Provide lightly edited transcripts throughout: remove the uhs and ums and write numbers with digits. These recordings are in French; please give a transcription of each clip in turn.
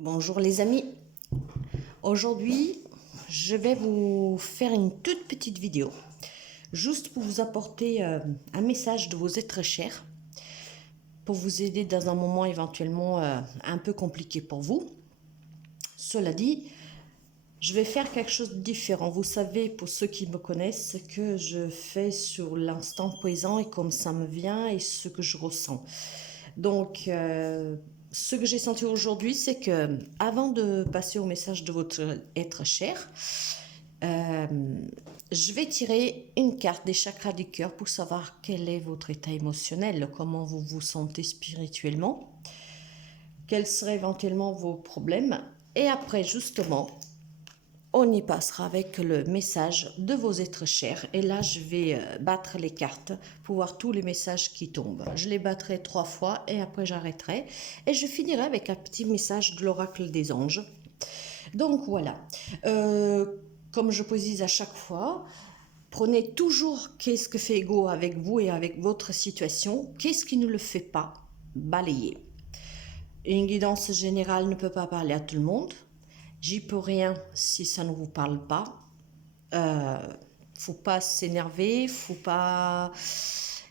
Bonjour les amis, aujourd'hui je vais vous faire une toute petite vidéo juste pour vous apporter un message de vos êtres chers, pour vous aider dans un moment éventuellement un peu compliqué pour vous. Cela dit, je vais faire quelque chose de différent. Vous savez, pour ceux qui me connaissent, ce que je fais sur l'instant présent et comme ça me vient et ce que je ressens. Donc, ce que j'ai senti aujourd'hui, c'est que avant de passer au message de votre être cher, je vais tirer une carte des chakras du cœur pour savoir quel est votre état émotionnel, comment vous vous sentez spirituellement, quels seraient éventuellement vos problèmes. Et après, justement, on y passera avec le message de vos êtres chers. Et là, je vais battre les cartes pour voir tous les messages qui tombent. Je les battrai 3 fois et après j'arrêterai. Et je finirai avec un petit message de l'oracle des anges. Donc voilà. Comme je précise à chaque fois, prenez toujours qu'est-ce que fait Ego avec vous et avec votre situation. Qu'est-ce qui ne le fait pas? Balayez. Une guidance générale ne peut pas parler à tout le monde. J'y peux rien si ça ne vous parle pas. Faut pas s'énerver, faut pas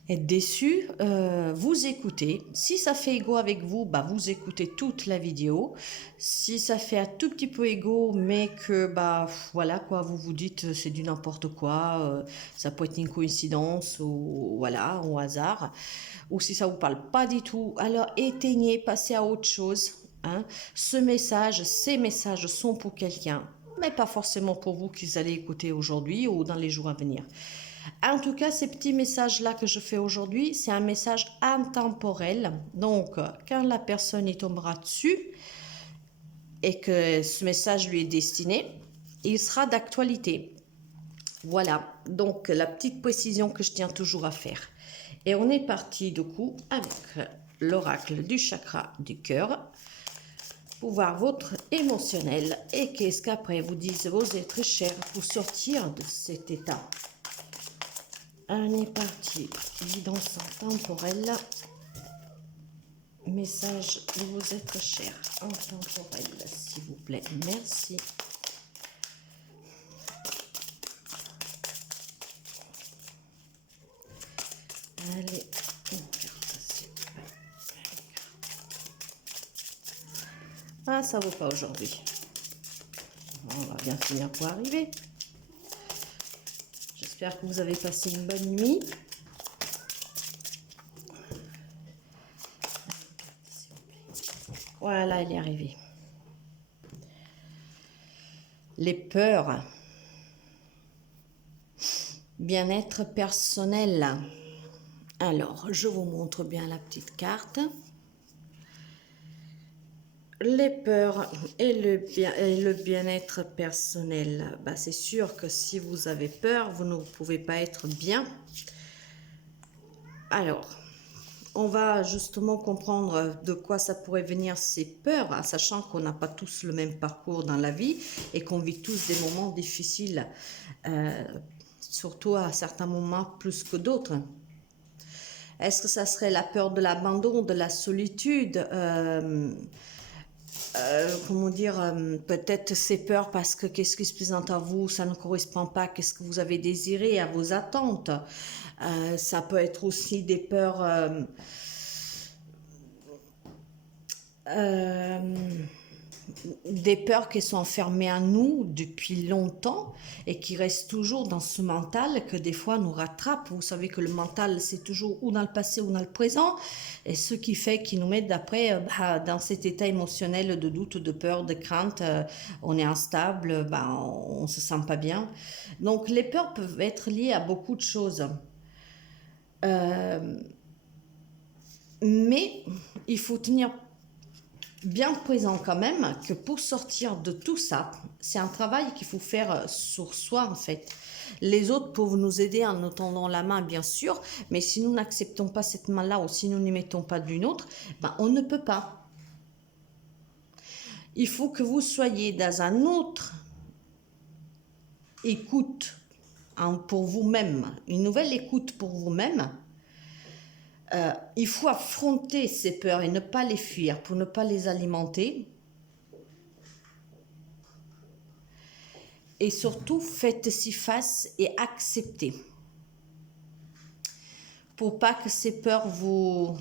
être déçu. Vous écoutez. Si ça fait égo avec vous, bah vous écoutez toute la vidéo. Si ça fait un tout petit peu égo, mais que bah voilà quoi, vous vous dites c'est du n'importe quoi, ça peut être une coïncidence ou voilà au hasard. Ou si ça vous parle pas du tout, alors éteignez, passez à autre chose. Hein. Ces messages sont pour quelqu'un, mais pas forcément pour vous qu'ils allez écouter aujourd'hui ou dans les jours à venir. En tout cas, ces petits messages-là que je fais aujourd'hui, c'est un message intemporel. Donc, quand la personne y tombera dessus et que ce message lui est destiné, il sera d'actualité. Voilà, donc la petite précision que je tiens toujours à faire. Et on est parti du coup avec l'oracle du chakra du cœur pour voir votre émotionnel et qu'est-ce qu'après vous disent vos êtres chers pour sortir de cet état. On est parti, guidance temporelle, message de vos êtres chers en temporel, s'il vous plaît, merci. Allez, une carte, s'il vous plaît. Ah, ça vaut pas aujourd'hui. On va bien finir pour arriver. J'espère que vous avez passé une bonne nuit. Voilà, elle est arrivée. Les peurs. Bien-être personnel. Alors, je vous montre bien la petite carte. Les peurs et le bien-être personnel. Bah, c'est sûr que si vous avez peur, vous ne pouvez pas être bien. Alors, on va justement comprendre de quoi ça pourrait venir ces peurs, en sachant qu'on n'a pas tous le même parcours dans la vie et qu'on vit tous des moments difficiles, surtout à certains moments plus que d'autres. Est-ce que ça serait la peur de l'abandon, de la solitude, comment dire, peut-être ces peurs parce que qu'est-ce qui se présente à vous, ça ne correspond pas à ce que vous avez désiré, à vos attentes. Ça peut être aussi des peurs qui sont enfermées en nous depuis longtemps et qui restent toujours dans ce mental que des fois nous rattrape. Vous savez que le mental, c'est toujours ou dans le passé ou dans le présent, et ce qui fait qu'il nous met d'après dans cet état émotionnel de doute, de peur, de crainte. On est instable, on se sent pas bien. Donc les peurs peuvent être liées à beaucoup de choses. Mais il faut tenir bien présent quand même que pour sortir de tout ça, c'est un travail qu'il faut faire sur soi en fait. Les autres peuvent nous aider en nous tendant la main bien sûr, mais si nous n'acceptons pas cette main-là ou si nous n'y mettons pas d'une autre, on ne peut pas. Il faut que vous soyez dans un autre écoute pour vous-même, une nouvelle écoute pour vous-même. Il faut affronter ces peurs et ne pas les fuir pour ne pas les alimenter. Et surtout, faites-y face et acceptez. Pour pas que ces peurs vous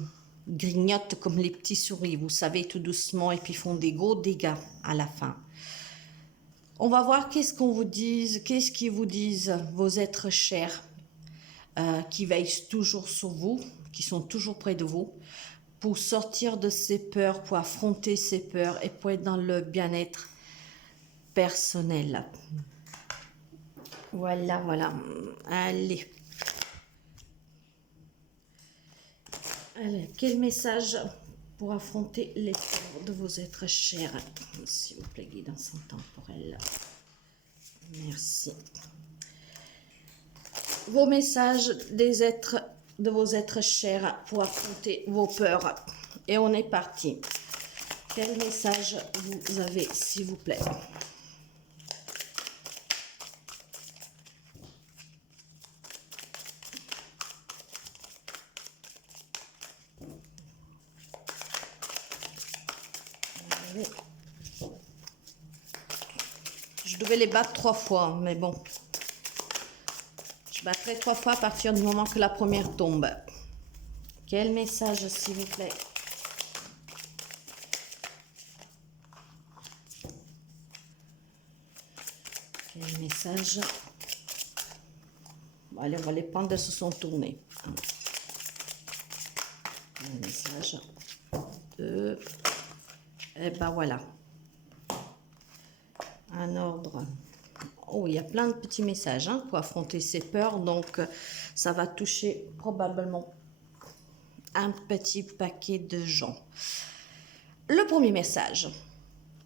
grignotent comme les petits souris, vous savez, tout doucement, et puis font des gros dégâts à la fin. On va voir qu'est-ce qu'ils vous disent vos êtres chers, qui veillent toujours sur vous, qui sont toujours près de vous, pour sortir de ces peurs, pour affronter ces peurs et pour être dans le bien-être personnel. Voilà, voilà. Allez. Allez, quel message pour affronter les peurs de vos êtres chers? S'il vous plaît, guidance temporelle. Merci. Vos messages de vos êtres chers pour affronter vos peurs. Et on est parti. Quel message vous avez, s'il vous plaît? Je devais les battre 3 fois, mais bon. Je battrai 3 fois à partir du moment que la première tombe. Quel message, s'il vous plaît? Quel message? Bon, allez, on va les prendre, elles se sont tournées. Un message. 2. Et ben voilà. Un ordre. Oh, il y a plein de petits messages pour affronter ces peurs. Donc, ça va toucher probablement un petit paquet de gens. Le premier message.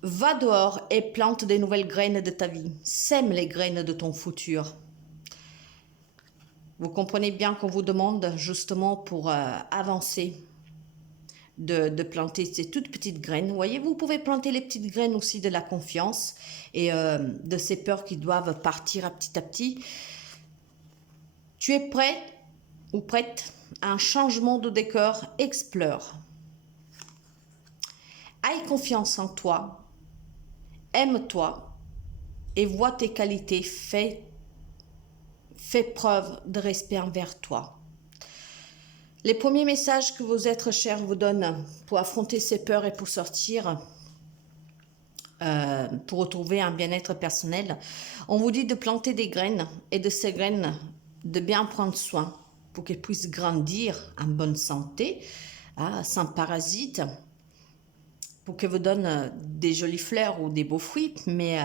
Va dehors et plante des nouvelles graines de ta vie. Sème les graines de ton futur. Vous comprenez bien qu'on vous demande justement pour avancer de planter ces toutes petites graines. Vous voyez, vous pouvez planter les petites graines aussi de la confiance et de ces peurs qui doivent partir à petit. Tu es prêt ou prête à un changement de décor? Explore. Aie confiance en toi, aime-toi et vois tes qualités. Fais preuve de respect envers toi. Les premiers messages que vos êtres chers vous donnent pour affronter ces peurs et pour sortir, pour retrouver un bien-être personnel, on vous dit de planter des graines et de ces graines, de bien prendre soin pour qu'elles puissent grandir en bonne santé, sans parasites, pour qu'elles vous donnent des jolies fleurs ou des beaux fruits, mais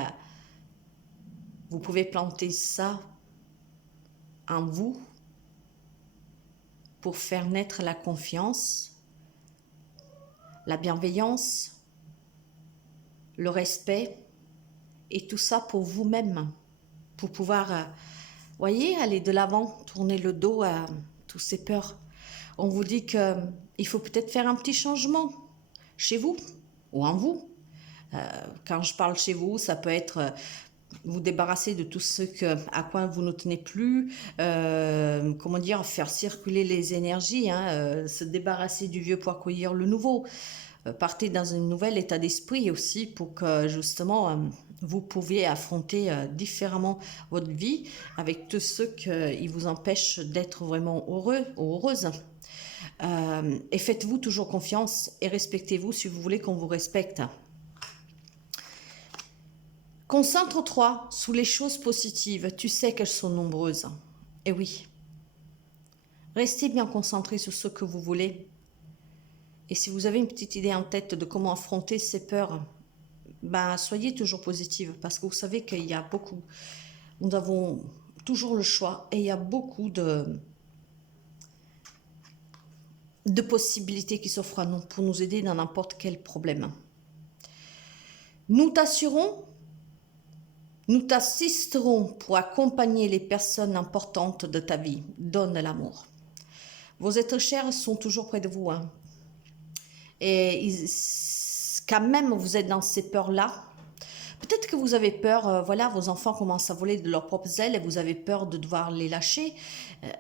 vous pouvez planter ça en vous pour faire naître la confiance, la bienveillance, le respect, et tout ça pour vous-même, pour pouvoir, voyez, aller de l'avant, tourner le dos à toutes ces peurs. On vous dit qu'il faut peut-être faire un petit changement chez vous ou en vous. Quand je parle chez vous, ça peut être vous débarrasser de tout ce à quoi vous ne tenez plus, comment dire, faire circuler les énergies, se débarrasser du vieux pour accueillir le nouveau. Partez dans un nouvel état d'esprit aussi pour que justement vous pouviez affronter différemment votre vie avec tout ce qui vous empêche d'être vraiment heureux ou heureuse. Et faites-vous toujours confiance et respectez-vous si vous voulez qu'on vous respecte. Concentre-toi sur les choses positives, tu sais qu'elles sont nombreuses. Et oui, restez bien concentré sur ce que vous voulez. Et si vous avez une petite idée en tête de comment affronter ces peurs, soyez toujours positive parce que vous savez qu'il y a beaucoup, nous avons toujours le choix et il y a beaucoup de possibilités qui s'offrent à nous pour nous aider dans n'importe quel problème. Nous t'assisterons pour accompagner les personnes importantes de ta vie. Donne l'amour. Vos êtres chers sont toujours près de vous. Et quand même, vous êtes dans ces peurs-là. Peut-être que vous avez peur, voilà, vos enfants commencent à voler de leurs propres ailes et vous avez peur de devoir les lâcher.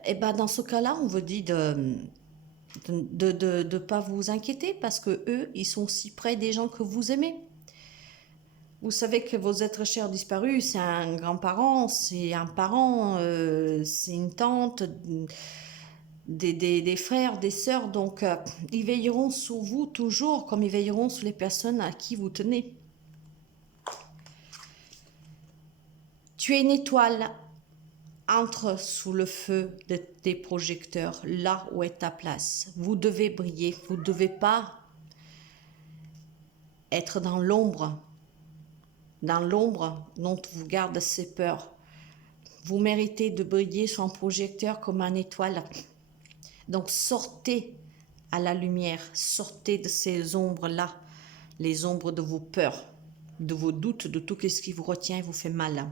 Et dans ce cas-là, on vous dit de pas vous inquiéter parce que eux, ils sont si près des gens que vous aimez. Vous savez que vos êtres chers disparus, c'est un grand-parent, c'est un parent, c'est une tante, des frères, des sœurs. Donc, ils veilleront sur vous toujours comme ils veilleront sur les personnes à qui vous tenez. Tu es une étoile, entre sous le feu des projecteurs, là où est ta place. Vous devez briller, vous ne devez pas être dans l'ombre dont vous garde ses peurs. Vous méritez de briller sur un projecteur comme une étoile. Donc sortez à la lumière, sortez de ces ombres-là, les ombres de vos peurs, de vos doutes, de tout ce qui vous retient et vous fait mal.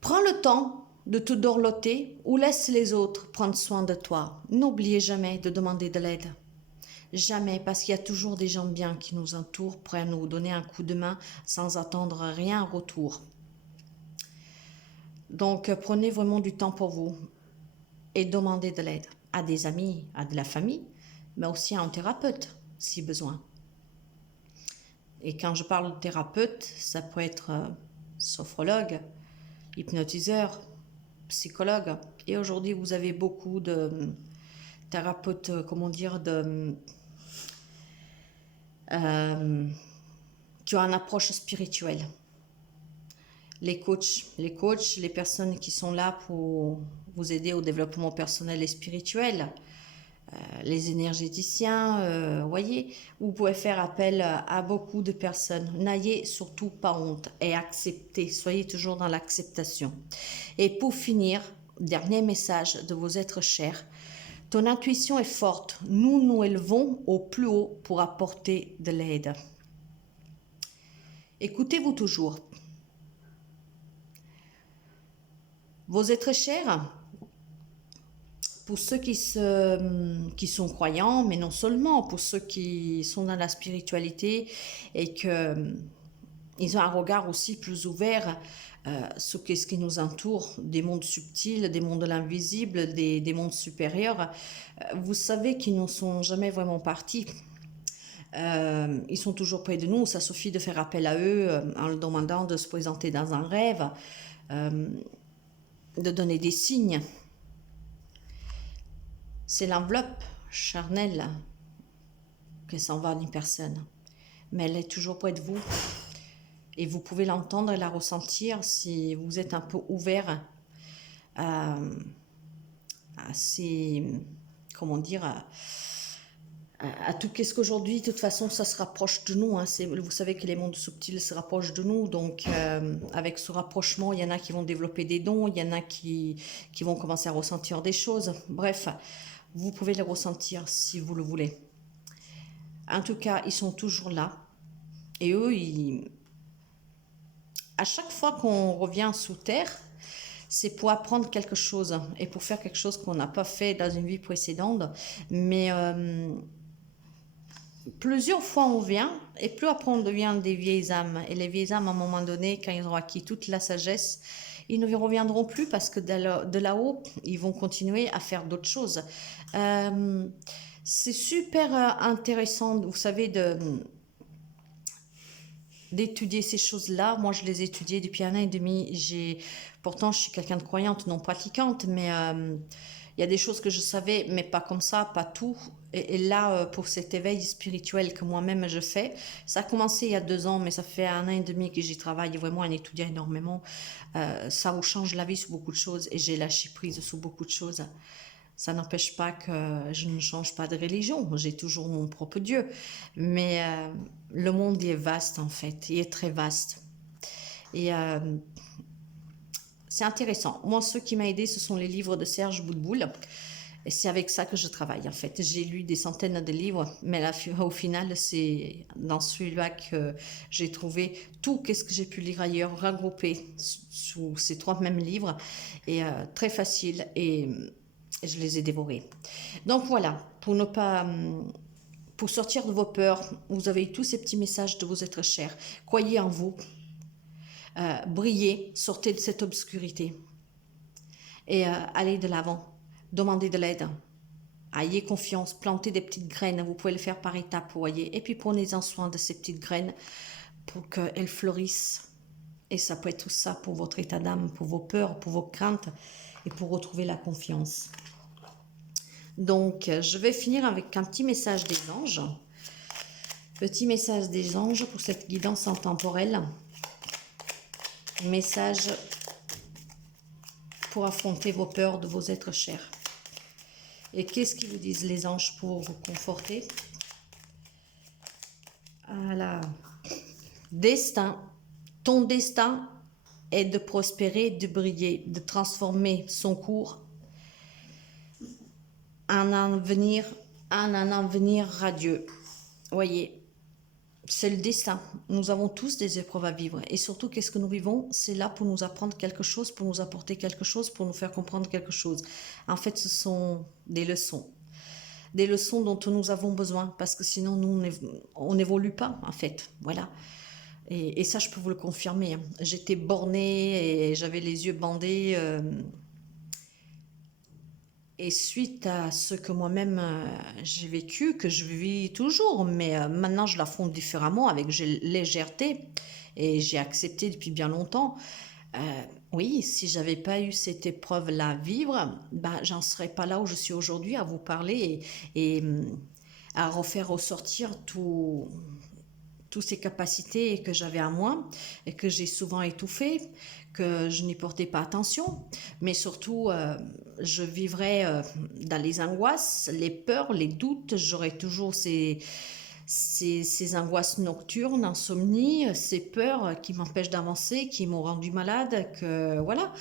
Prends le temps de te dorloter ou laisse les autres prendre soin de toi. N'oubliez jamais de demander de l'aide. Jamais, parce qu'il y a toujours des gens bien qui nous entourent, prêts à nous donner un coup de main sans attendre rien en retour. Donc, prenez vraiment du temps pour vous et demandez de l'aide à des amis, à de la famille, mais aussi à un thérapeute, si besoin. Et quand je parle de thérapeute, ça peut être sophrologue, hypnotiseur, psychologue. Et aujourd'hui, vous avez beaucoup de thérapeutes, qui ont une approche spirituelle. Les coachs, les personnes qui sont là pour vous aider au développement personnel et spirituel, les énergéticiens, voyez, vous pouvez faire appel à beaucoup de personnes. N'ayez surtout pas honte et acceptez, soyez toujours dans l'acceptation. Et pour finir, dernier message de vos êtres chers, ton intuition est forte, nous nous élevons au plus haut pour apporter de l'aide. Écoutez-vous toujours. Vos êtres chers, pour ceux qui sont croyants, mais non seulement, pour ceux qui sont dans la spiritualité et qu'ils ont un regard aussi plus ouvert sur ce qui nous entoure, des mondes subtils, des mondes de l'invisible, des mondes supérieurs, vous savez qu'ils ne sont jamais vraiment partis. Ils sont toujours près de nous, ça suffit de faire appel à eux en leur demandant de se présenter dans un rêve, de donner des signes. C'est l'enveloppe charnelle que s'en va d'une personne, mais elle est toujours près de vous et vous pouvez l'entendre et la ressentir si vous êtes un peu ouvert à ces, à tout ce qu'aujourd'hui, de toute façon, ça se rapproche de nous. Hein. Vous savez que les mondes subtils se rapprochent de nous. Donc, avec ce rapprochement, il y en a qui vont développer des dons, il y en a qui vont commencer à ressentir des choses. Bref, vous pouvez les ressentir si vous le voulez. En tout cas, ils sont toujours là. Et eux, à chaque fois qu'on revient sous terre, c'est pour apprendre quelque chose et pour faire quelque chose qu'on n'a pas fait dans une vie précédente. Mais plusieurs fois on vient et plus après on devient des vieilles âmes. Et les vieilles âmes, à un moment donné, quand ils auront acquis toute la sagesse, ils ne reviendront plus parce que de là-haut, ils vont continuer à faire d'autres choses. C'est super intéressant, vous savez, d'étudier ces choses-là. Moi, je les ai étudiées depuis 1 an et demi. Pourtant, je suis quelqu'un de croyante, non pratiquante, mais il y a des choses que je savais, mais pas comme ça, pas tout. Et là, pour cet éveil spirituel que moi-même je fais, ça a commencé il y a 2 ans, mais ça fait 1 an et demi que j'y travaille vraiment en étudiant énormément. Ça vous change la vie sur beaucoup de choses et j'ai lâché prise sur beaucoup de choses. Ça n'empêche pas que je ne change pas de religion, j'ai toujours mon propre Dieu. Mais le monde il est vaste en fait, il est très vaste. Et c'est intéressant. Moi, ce qui m'a aidé, ce sont les livres de Serge Boudboul. Et c'est avec ça que je travaille en fait. J'ai lu des centaines de livres, mais là, au final, c'est dans celui-là que j'ai trouvé tout ce que j'ai pu lire ailleurs, regroupé sous ces 3 mêmes livres. Et très facile. Et je les ai dévorés. Donc voilà, pour sortir de vos peurs, vous avez tous ces petits messages de vos êtres chers. Croyez en vous, brillez, sortez de cette obscurité et allez de l'avant, demandez de l'aide. Ayez confiance, plantez des petites graines. Vous pouvez le faire par étapes, vous voyez. Et puis prenez-en soin de ces petites graines pour qu'elles fleurissent. Et ça peut être tout ça pour votre état d'âme, pour vos peurs, pour vos craintes et pour retrouver la confiance. Donc, je vais finir avec un petit message des anges. Petit message des anges pour cette guidance intemporelle. Message pour affronter vos peurs de vos êtres chers. Et qu'est-ce qu'ils vous disent les anges pour vous conforter? Voilà. Destin. Ton destin est de prospérer, de briller, de transformer son cours en un avenir radieux. Voyez, c'est le destin. Nous avons tous des épreuves à vivre. Et surtout, qu'est-ce que nous vivons? C'est là pour nous apprendre quelque chose, pour nous apporter quelque chose, pour nous faire comprendre quelque chose. En fait, ce sont des leçons. Des leçons dont nous avons besoin, parce que sinon, nous, on n'évolue pas, en fait. Voilà. Et ça, je peux vous le confirmer. J'étais bornée et j'avais les yeux bandés. Et suite à ce que moi-même j'ai vécu, que je vis toujours, mais maintenant je l'affronte différemment, avec légèreté. Et j'ai accepté depuis bien longtemps. Oui, si j'avais pas eu cette épreuve-là à vivre, ben, j'en serais pas là où je suis aujourd'hui à vous parler et à refaire ressortir toutes ces capacités que j'avais à moi et que j'ai souvent étouffées, que je n'y portais pas attention. Mais surtout, je vivrais dans les angoisses, les peurs, les doutes. J'aurais toujours ces angoisses nocturnes, insomnie, ces peurs qui m'empêchent d'avancer, qui m'ont rendu malade, que voilà.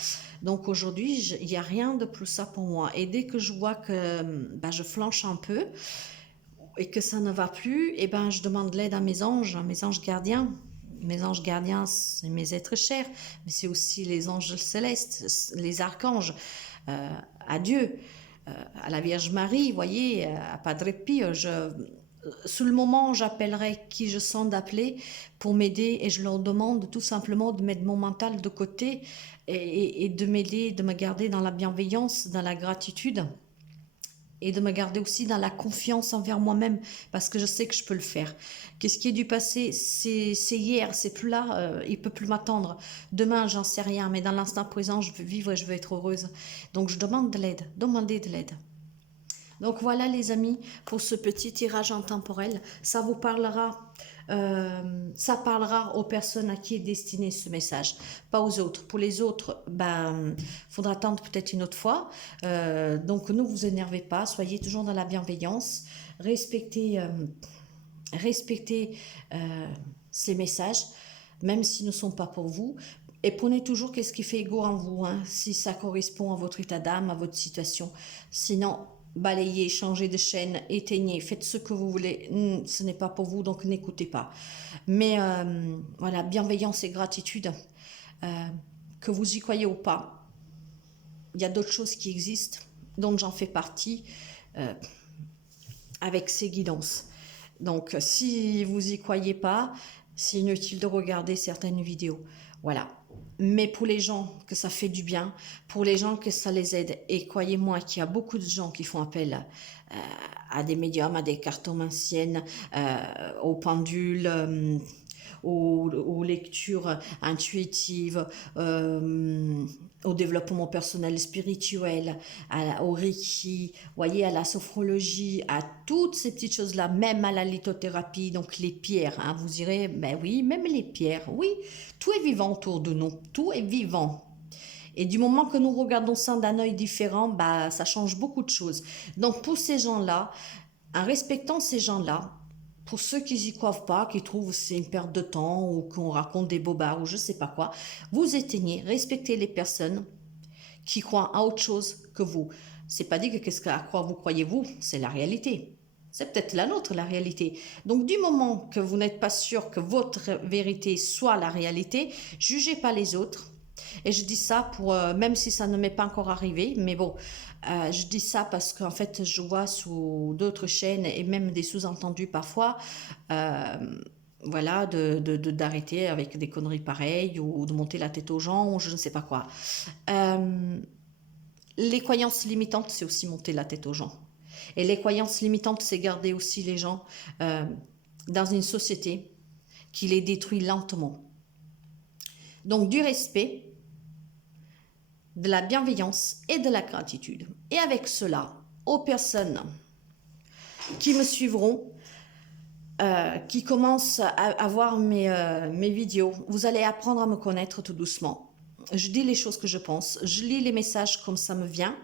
Donc aujourd'hui, il n'y a rien de plus ça pour moi. Et dès que je vois que ben, je flanche un peu et que ça ne va plus, et ben je demande l'aide à mes anges gardiens. Mes anges gardiens, c'est mes êtres chers, mais c'est aussi les anges célestes, les archanges, à Dieu, à la Vierge Marie, voyez, à Padre Pio. Sous le moment, j'appellerai qui je sens d'appeler pour m'aider et je leur demande tout simplement de mettre mon mental de côté et de m'aider, de me garder dans la bienveillance, dans la gratitude et de me garder aussi dans la confiance envers moi-même parce que je sais que je peux le faire. Qu'est-ce qui est du passé, c'est hier, c'est plus là, il peut plus m'attendre. Demain, j'en sais rien, mais dans l'instant présent, je veux vivre et je veux être heureuse. Donc je demande de l'aide, demandez de l'aide. Donc voilà les amis, pour ce petit tirage intemporel, ça vous parlera, ça parlera aux personnes à qui est destiné ce message, pas aux autres. Pour les autres, ben, faudra attendre peut-être une autre fois. Donc ne vous énervez pas, soyez toujours dans la bienveillance, respectez ces messages, même s'ils ne sont pas pour vous. Et prenez toujours qu'est-ce qui fait égo en vous, hein, si ça correspond à votre état d'âme, à votre situation. Sinon, balayez, changez de chaîne, éteignez, faites ce que vous voulez. Ce n'est pas pour vous, donc n'écoutez pas. Mais voilà, bienveillance et gratitude, que vous y croyez ou pas. Il y a d'autres choses qui existent, dont j'en fais partie, avec ces guidances. Donc, si vous y croyez pas, c'est inutile de regarder certaines vidéos. Voilà. Mais pour les gens que ça fait du bien, pour les gens que ça les aide, et croyez-moi qu'il y a beaucoup de gens qui font appel à des médiums, à des cartomanciennes, aux pendules, aux lectures intuitives, au développement personnel spirituel, au Reiki, voyez, à la sophrologie, à toutes ces petites choses-là, même à la lithothérapie, donc les pierres, hein, vous direz, ben oui, même les pierres, oui, tout est vivant autour de nous, tout est vivant. Et du moment que nous regardons ça d'un œil différent, bah, ça change beaucoup de choses. Donc pour ces gens-là, en respectant ces gens-là, pour ceux qui n'y croient pas, qui trouvent que c'est une perte de temps ou qu'on raconte des bobards ou je ne sais pas quoi, vous éteignez, respectez les personnes qui croient à autre chose que vous. C'est pas dit que qu'est-ce qu'à quoi vous croyez vous, c'est la réalité. C'est peut-être la nôtre, la réalité. Donc, du moment que vous n'êtes pas sûr que votre vérité soit la réalité, jugez pas les autres. Et je dis ça pour, même si ça ne m'est pas encore arrivé, mais bon, je dis ça parce qu'en fait, je vois sous d'autres chaînes et même des sous-entendus parfois, voilà, d'arrêter avec des conneries pareilles ou de monter la tête aux gens ou je ne sais pas quoi. Les croyances limitantes, c'est aussi monter la tête aux gens. Et les croyances limitantes, c'est garder aussi les gens dans une société qui les détruit lentement. Donc du respect, de la bienveillance et de la gratitude. Et avec cela, aux personnes qui me suivront, qui commencent à voir mes vidéos, vous allez apprendre à me connaître tout doucement. Je dis les choses que je pense, je lis les messages comme ça me vient,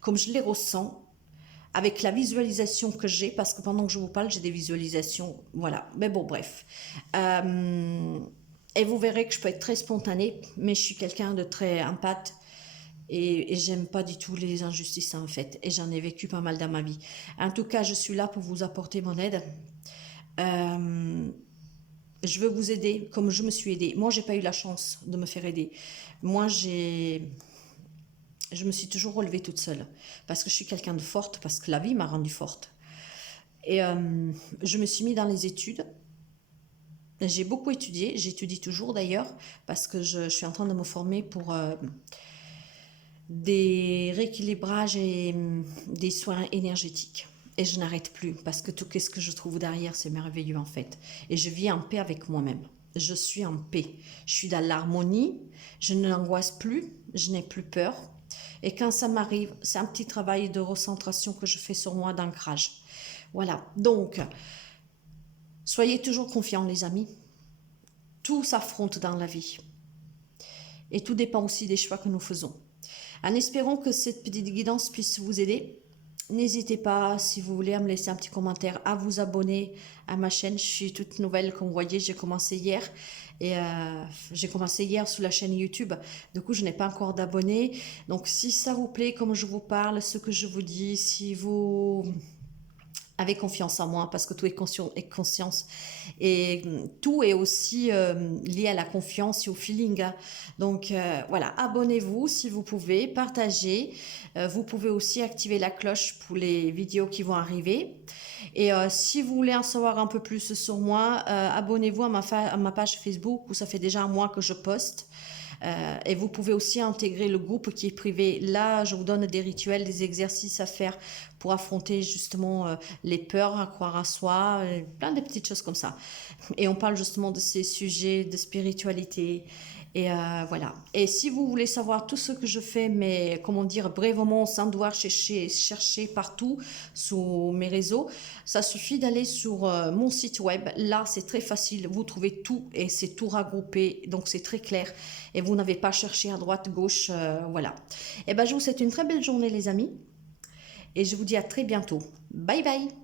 comme je les ressens, avec la visualisation que j'ai, parce que pendant que je vous parle, j'ai des visualisations, voilà. Mais bon, bref. Et vous verrez que je peux être très spontanée, mais je suis quelqu'un de très empathe, et j'aime pas du tout les injustices en fait, et j'en ai vécu pas mal dans ma vie. En tout cas, je suis là pour vous apporter mon aide. Je veux vous aider comme je me suis aidée. Moi, j'ai pas eu la chance de me faire aider. Moi, je me suis toujours relevée toute seule parce que je suis quelqu'un de forte, parce que la vie m'a rendue forte. Et je me suis mis dans les études. J'ai beaucoup étudié, j'étudie toujours d'ailleurs, parce que je suis en train de me former pour des rééquilibrages et des soins énergétiques. Et je n'arrête plus, parce que tout ce que je trouve derrière, c'est merveilleux en fait. Et je vis en paix avec moi-même. Je suis en paix. Je suis dans l'harmonie. Je ne l'angoisse plus. Je n'ai plus peur. Et quand ça m'arrive, c'est un petit travail de recentration que je fais sur moi, d'ancrage. Voilà. Donc, soyez toujours confiants, les amis. Tout s'affronte dans la vie. Et tout dépend aussi des choix que nous faisons. En espérant que cette petite guidance puisse vous aider, n'hésitez pas, si vous voulez, à me laisser un petit commentaire, à vous abonner à ma chaîne. Je suis toute nouvelle, comme vous voyez, j'ai commencé hier. Et j'ai commencé hier sur la chaîne YouTube. Du coup, je n'ai pas encore d'abonnés. Donc, si ça vous plaît, comme je vous parle, ce que je vous dis, si vous avez confiance en moi, parce que tout est conscience. Et tout est aussi lié à la confiance et au feeling. Donc voilà, abonnez-vous si vous pouvez, partagez. Vous pouvez aussi activer la cloche pour les vidéos qui vont arriver. Et si vous voulez en savoir un peu plus sur moi, abonnez-vous à ma page Facebook où ça fait déjà un mois que je poste. Et vous pouvez aussi intégrer le groupe qui est privé. Là, je vous donne des rituels, des exercices à faire pour affronter justement les peurs, à croire à soi, plein de petites choses comme ça. Et on parle justement de ces sujets de spiritualité. Et voilà. Et si vous voulez savoir tout ce que je fais, mais comment dire, brièvement, sans devoir chercher partout sur mes réseaux, ça suffit d'aller sur mon site web. Là, c'est très facile. Vous trouvez tout et c'est tout regroupé. Donc, c'est très clair. Et vous n'avez pas cherché à droite, gauche. Voilà. Et ben, je vous souhaite une très belle journée, les amis. Et je vous dis à très bientôt. Bye bye.